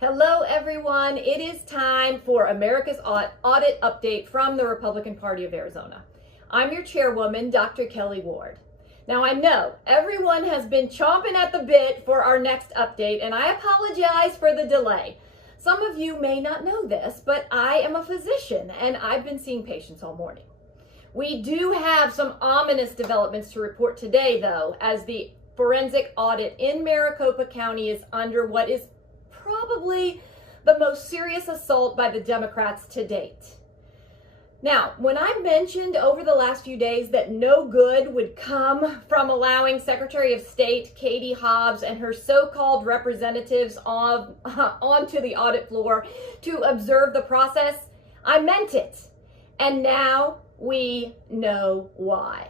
Hello, everyone. It is time for America's Audit Update from the Republican Party of Arizona. I'm your chairwoman, Dr. Kelli Ward. Now, I know everyone has been chomping at the bit for our next update, and I apologize for the delay. Some of you may not know this, but I am a physician, and I've been seeing patients all morning. We do have some ominous developments to report today, though, as the forensic audit in Maricopa County is under what is probably the most serious assault by the Democrats to date. Now, when I mentioned over the last few days that no good would come from allowing Secretary of State Katie Hobbs and her so-called representatives onto the audit floor to observe the process, I meant it. And now we know why.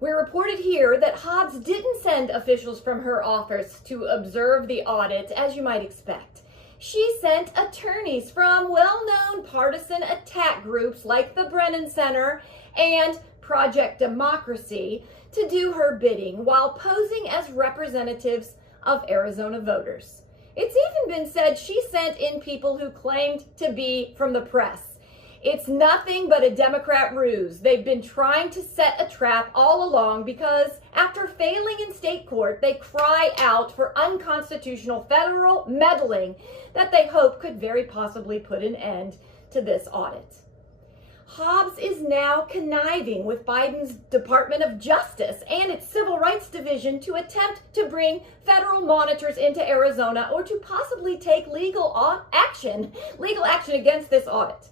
We reported here that Hobbs didn't send officials from her office to observe the audit, as you might expect. She sent attorneys from well-known partisan attack groups like the Brennan Center and Project Democracy to do her bidding while posing as representatives of Arizona voters. It's even been said she sent in people who claimed to be from the press. It's nothing but a Democrat ruse. They've been trying to set a trap all along because after failing in state court, they cry out for unconstitutional federal meddling that they hope could very possibly put an end to this audit. Hobbs is now conniving with Biden's Department of Justice and its Civil Rights Division to attempt to bring federal monitors into Arizona or to possibly take legal action against this audit.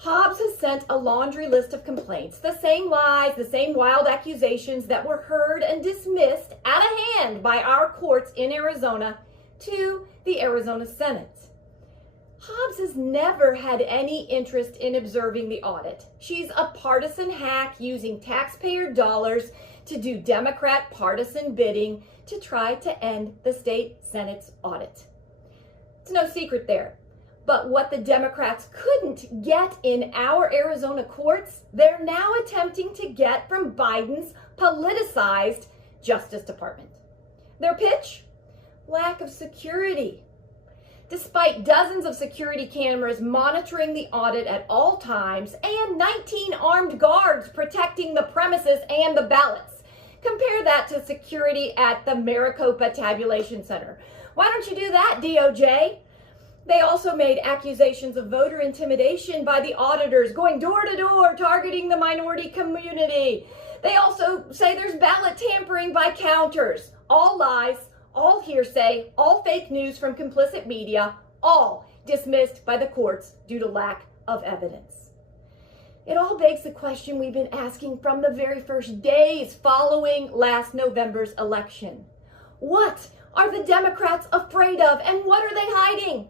Hobbs has sent a laundry list of complaints, the same lies, the same wild accusations that were heard and dismissed out of hand by our courts in Arizona to the Arizona Senate. Hobbs has never had any interest in observing the audit. She's a partisan hack using taxpayer dollars to do Democrat partisan bidding to try to end the state Senate's audit. It's no secret there. But what the Democrats couldn't get in our Arizona courts, they're now attempting to get from Biden's politicized Justice Department. Their pitch? Lack of security. Despite dozens of security cameras monitoring the audit at all times and 19 armed guards protecting the premises and the ballots. Compare that to security at the Maricopa Tabulation Center. Why don't you do that, DOJ? They also made accusations of voter intimidation by the auditors, going door to door, targeting the minority community. They also say there's ballot tampering by counters. All lies, all hearsay, all fake news from complicit media, all dismissed by the courts due to lack of evidence. It all begs the question we've been asking from the very first days following last November's election. What are the Democrats afraid of, and what are they hiding?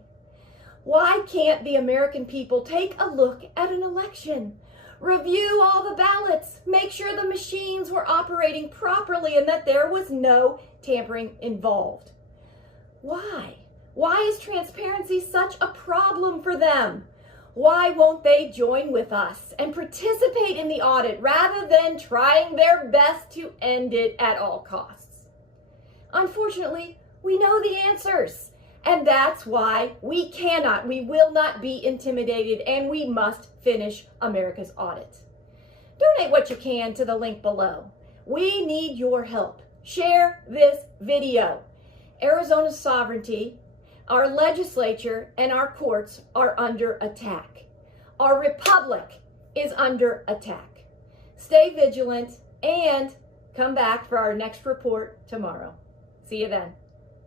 Why can't the American people take a look at an election? Review all the ballots, make sure the machines were operating properly and that there was no tampering involved. Why? Why is transparency such a problem for them? Why won't they join with us and participate in the audit rather than trying their best to end it at all costs? Unfortunately, we know the answers. And that's why we will not be intimidated, and we must finish America's audit. Donate what you can to the link below. We need your help. Share this video. Arizona's sovereignty, our legislature, and our courts are under attack. Our republic is under attack. Stay vigilant and come back for our next report tomorrow. See you then.